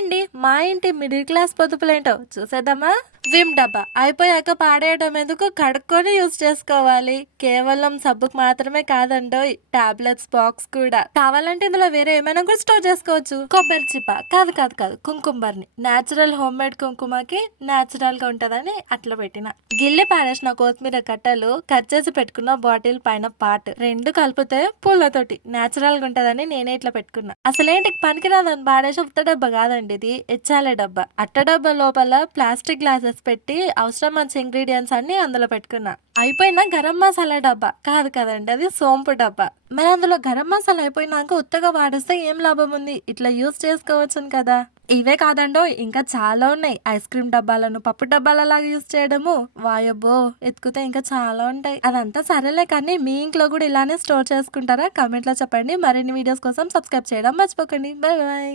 అండి మా ఇంటి మిడిల్ క్లాస్ పొదుపులేంటో చూసేద్దామా. విమ్ డబ్బా అయిపోయాక పాడేయడం ఎందుకు, కడుక్కొని యూజ్ చేసుకోవాలి. కేవలం సబ్బుకు మాత్రమే కాదండోయ్, టాబ్లెట్స్ బాక్స్ కూడా కావాలంటే ఇందులో వేరే ఏమైనా కూడా స్టోర్ చేసుకోవచ్చు. కొబ్బరి చిప్ప కాదు కాదు కాదు, కుంకుమర్ని నేచురల్ హోమ్ మేడ్ కుంకుమకి నేచురల్ గా ఉంటదని అట్లా పెట్టిన. గిల్లె పాడేసిన కొత్తిమీర కట్టలు కట్ చేసి పెట్టుకున్న బాటిల్ పైన పార్ట్ రెండు కలిపితే పూలతోటి నేచురల్ గా ఉంటదని నేనే ఇట్లా పెట్టుకున్నా. అసలేంటి పనికిరాదని పాడేసి ఉత్త డబ్బా కాదండి ఇది, ఎచ్చాలే డబ్బా. అట్ట డబ్బా లోపల ప్లాస్టిక్ గ్లాసెస్ పెట్టి అవసరం మంచి ఇంగ్రీడియంట్స్ అన్ని అందులో పెట్టుకున్నా. అయిపోయినా గరం మసాలా డబ్బా కాదు కదండి, అది సోంపు డబ్బా. మరి అందులో గరం మసాలా అయిపోయినాక ఉత్తగా వాడిస్తే ఏం లాభం ఉంది, ఇట్లా యూస్ చేసుకోవచ్చును కదా. ఇవే కాదండో ఇంకా చాలా ఉన్నాయి. ఐస్ క్రీమ్ డబ్బాలను పప్పు డబ్బాలలాగా యూస్ చేయడము, వాయబ్బో ఎత్తుకుతే ఇంకా చాలా ఉంటాయి. అదంతా సరేలే కానీ మీ ఇంట్లో కూడా ఇలానే స్టోర్ చేసుకుంటారా? కామెంట్ లో చెప్పండి. మరిన్ని వీడియోస్ కోసం సబ్స్క్రైబ్ చేయడం మర్చిపోకండి. Bye bye.